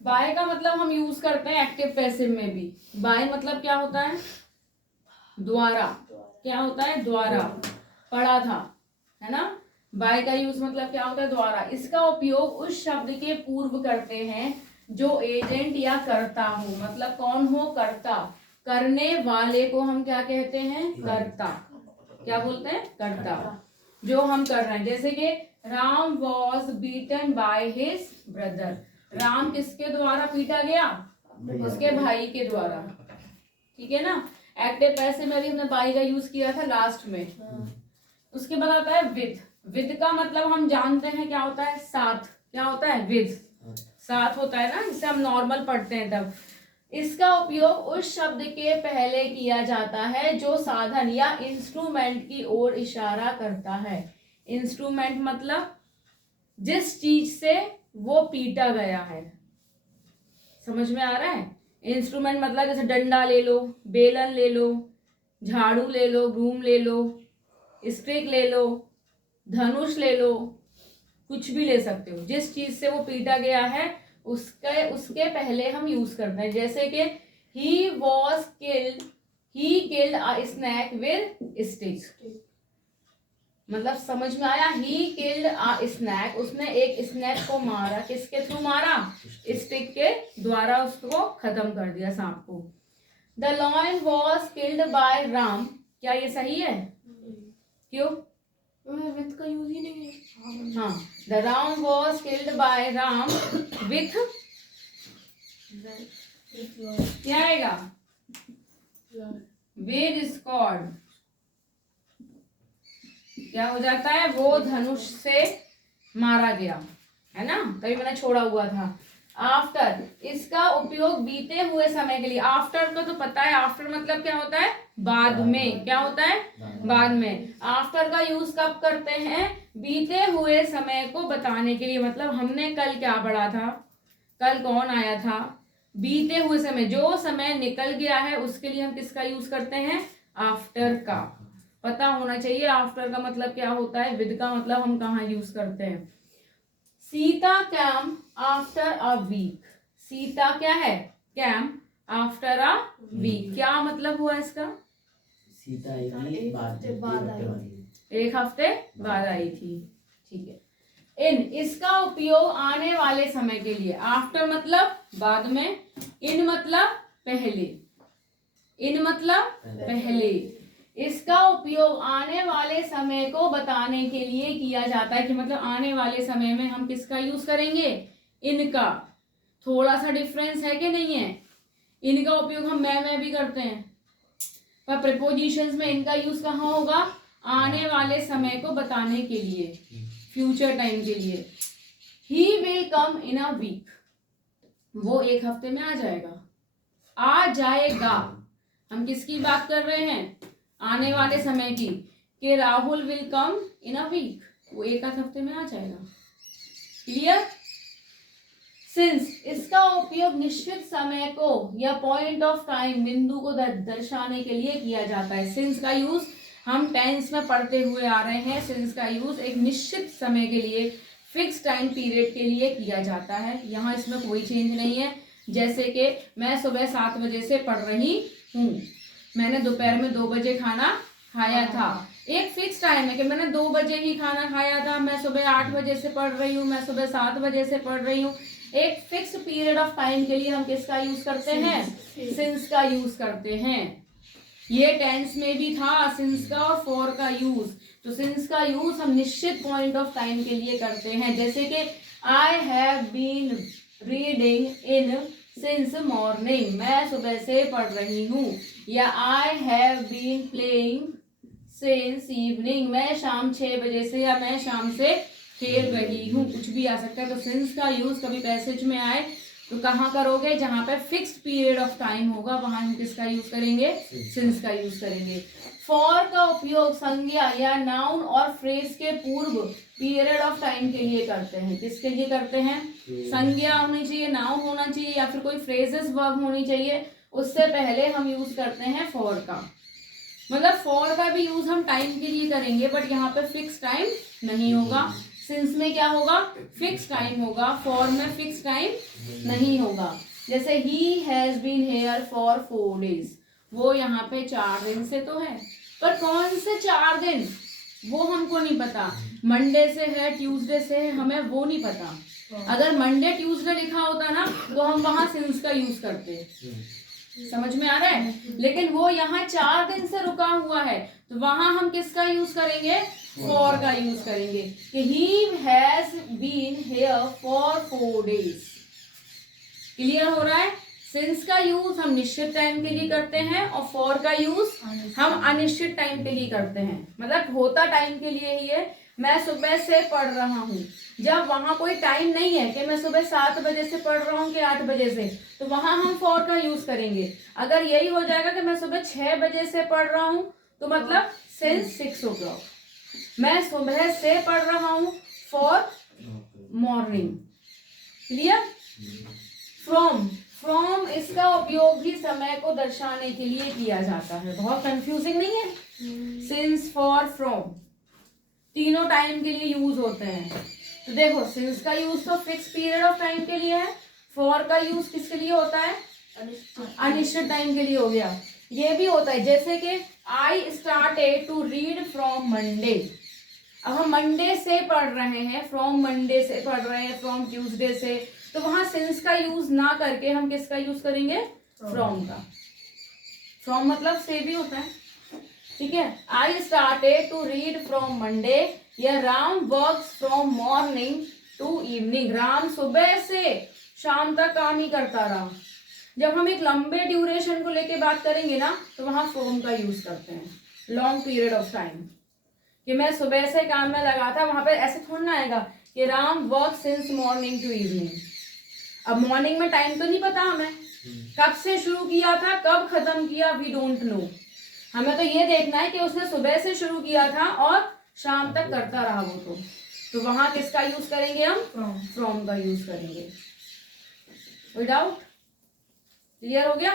Bye का मतलब हम यूज करते हैं एक्टिव पैसिव में भी। बाय मतलब क्या होता है? द्वारा। क्या होता है? द्वारा। पढ़ा था, है ना। बाय का यूज मतलब क्या होता है? द्वारा। इसका उपयोग उस शब्द के पूर्व करते हैं जो एजेंट या कर्ता हो। मतलब कौन हो? कर्ता। करने वाले को हम क्या कहते हैं? कर्ता। क्या बोलते हैं? कर्ता। जो हम कर रहे हैं, जैसे कि Ram was beaten by his brother. Ram किसके द्वारा पीटा गया? उसके भाई के द्वारा। ठीक है ना। एक्टिव पैसिव में भी हमने बाय का यूज किया था लास्ट में। उसके बाद आता है विद। विद का मतलब हम जानते हैं क्या होता है? साथ। क्या होता है? विद साथ होता है ना, जिसे हम नॉर्मल पढ़ते हैं तब। इसका उपयोग उस शब्द के पहले किया जाता है जो साधन या इंस्ट्रूमेंट की ओर इशारा करता है। इंस्ट्रूमेंट मतलब जिस चीज से वो पीटा गया है। समझ में आ रहा है? इंस्ट्रूमेंट मतलब जैसे डंडा ले लो, बेलन ले लो, झाड़ू ले लो, ब्रूम ले लो, स्टिक ले लो, धनुष ले लो, कुछ भी ले सकते हो। जिस चीज से वो पीटा गया है उसके पहले हम यूज करते हैं। जैसे कि he was killed, he killed a snake with stick. मतलब समझ में आया? ही किल्ड अ स्नैक, उसने एक स्नैक को मारा। किसके थ्रू मारा? स्टिक के द्वारा उसको खत्म कर दिया, सांप को। The lion was killed by Ram. क्या ये सही है? क्यों? विथ का यूज ही नहीं है। हाँ, the Ram was killed by Ram with, क्या आएगा? With scored. क्या हो जाता है? वो धनुष से मारा गया, है ना। तभी मैंने छोड़ा हुआ था। आफ्टर, इसका उपयोग बीते हुए समय के लिए। आफ्टर का तो पता है, आफ्टर मतलब क्या होता है? बाद में। क्या होता है? बाद में। आफ्टर का यूज कब करते हैं? बीते हुए समय को बताने के लिए। मतलब हमने कल क्या पढ़ा था? कल कौन आया था? बीते हुए समय, जो समय निकल गया है उसके लिए हम किसका यूज करते हैं? आफ्टर का। पता होना चाहिए आफ्टर का मतलब क्या होता है, विद का मतलब हम कहाँ यूज करते हैं। Sita came after a week. Sita क्या है? Came after a week. क्या मतलब हुआ इसका? सीता एक हफ्ते बाद आई थी। ठीक है। इन, इसका उपयोग आने वाले समय के लिए। आफ्टर मतलब बाद में, इन मतलब पहले। इन मतलब पहले। इसका उपयोग आने वाले समय को बताने के लिए किया जाता है। कि मतलब आने वाले समय में हम किसका यूज करेंगे? इनका। थोड़ा सा डिफरेंस है कि नहीं है? इनका उपयोग हम मैं भी करते हैं, पर प्रीपोजिशंस में इनका यूज कहाँ होगा? आने वाले समय को बताने के लिए, फ्यूचर टाइम के लिए। He will come in a week. वो एक हफ्ते में आ जाएगा। आ जाएगा, हम किसकी बात कर रहे हैं? आने वाले समय की। कि Rahul will come in a week, वो एक हफ्ते में आ जाएगा। क्लियर? सिंस, इसका उपयोग निश्चित समय को या पॉइंट ऑफ टाइम, बिंदु को दर्शाने के लिए किया जाता है। सिंस का यूज हम टेंस में पढ़ते हुए आ रहे हैं। सिंस का यूज एक निश्चित समय के लिए, फिक्स टाइम पीरियड के लिए किया जाता है। यहाँ इसमें कोई चेंज नहीं है। जैसे कि मैं सुबह 7 बजे से पढ़ रही हूँ, मैंने दोपहर में 2 बजे खाना खाया था। एक फिक्स टाइम है कि मैंने 2 बजे ही खाना खाया था। मैं सुबह 8 बजे से पढ़ रही हूँ, मैं सुबह 7 बजे से पढ़ रही हूँ। एक फिक्स पीरियड ऑफ टाइम के लिए हम किसका यूज करते हैं? सिंस का यूज करते हैं। ये टेंस में भी था सिंस का और फॉर का यूज। तो सिंस का यूज हम निश्चित पॉइंट ऑफ टाइम के लिए करते हैं। जैसे कि I have been reading in since morning, मैं सुबह से पढ़ रही हूँ। या I have been playing since evening, मैं शाम 6 बजे से या मैं शाम से खेल रही हूँ। कुछ भी आ सकता है। तो सिंस का यूज कभी पैसेज में आए तो कहाँ करोगे? जहां पे फिक्स्ड पीरियड ऑफ टाइम होगा वहां हम किसका यूज करेंगे? सिंस का यूज करेंगे। फॉर का उपयोग संज्ञा या नाउन और फ्रेज के पूर्व पीरियड ऑफ टाइम के लिए करते हैं। किसके लिए करते हैं? संज्ञा होनी चाहिए, नाउन होना चाहिए, या फिर कोई फ्रेजेस वर्ब होनी चाहिए। उससे पहले हम यूज करते हैं फॉर का। मतलब फॉर का भी यूज हम टाइम के लिए करेंगे, बट यहाँ पे फिक्स टाइम नहीं होगा। सिंस में क्या होगा, फिक्स टाइम होगा, फॉर में फिक्स टाइम नहीं होगा। जैसे he has been here for 4 days, वो यहाँ पे 4 दिन से तो है, पर कौन से 4 दिन वो हमको नहीं पता, मंडे से है, ट्यूसडे से है, हमें वो नहीं पता। अगर मंडे ट्यूसडे लिखा होता ना तो हम वहां सिंस का यूज करते, समझ में आ रहा है। लेकिन वो यहाँ 4 दिन से रुका हुआ है, तो वहां हम किसका यूज करेंगे, फॉर का यूज करेंगे कि he has been here for 4 days। Clear हो रहा है। सिंस का यूज हम निश्चित टाइम के लिए करते हैं और फॉर का यूज हम अनिश्चित टाइम के लिए करते हैं, मतलब होता टाइम के लिए ही है। मैं सुबह से पढ़ रहा हूँ, जब वहां कोई टाइम नहीं है कि मैं सुबह 7 बजे से पढ़ रहा हूँ कि 8 बजे से, तो वहां हम फॉर का यूज करेंगे। अगर यही हो जाएगा कि मैं सुबह 6 बजे से पढ़ रहा हूँ, तो मतलब सिंस 6 o'clock। मैं सुबह से पढ़ रहा हूँ फॉर मॉर्निंग। क्लियर। फ्रॉम इसका उपयोग भी समय को दर्शाने के लिए किया जाता है, बहुत कंफ्यूजिंग नहीं है। सिंस, फॉर, फ्रॉम तीनों टाइम के लिए यूज होते हैं। तो देखो सिंस का यूज तो फिक्स पीरियड ऑफ टाइम के लिए है, फॉर का यूज किसके लिए होता है, अनिश्चित टाइम के लिए हो गया। ये भी होता है जैसे कि I started to read from Monday. अब हम मंडे से पढ़ रहे हैं, फ्रॉम मंडे से पढ़ रहे हैं, फ्रॉम ट्यूसडे से, तो वहां सिंस का यूज ना करके हम किसका यूज करेंगे, फ्रॉम का। फ्रॉम मतलब से भी होता है, ठीक है। I started to read from Monday, या Ram works from morning to evening. Ram सुबह से शाम तक काम ही करता रहा। जब हम एक लंबे ड्यूरेशन को लेके बात करेंगे ना, तो वहां फ्रॉम का यूज करते हैं, लॉन्ग पीरियड ऑफ टाइम, कि मैं सुबह से काम में लगा था। वहां पे ऐसे थोड़ा ना आएगा कि Ram work since morning to evening. अब मॉर्निंग में टाइम तो नहीं पता हमें, कब से शुरू किया था कब खत्म किया, वी डोंट नो। हमें तो ये देखना है कि उसने सुबह से शुरू किया था और शाम तक करता रहा वो। तो वहां किसका यूज करेंगे हम, फ्रॉम का यूज करेंगे। कोई डाउट, क्लियर हो गया।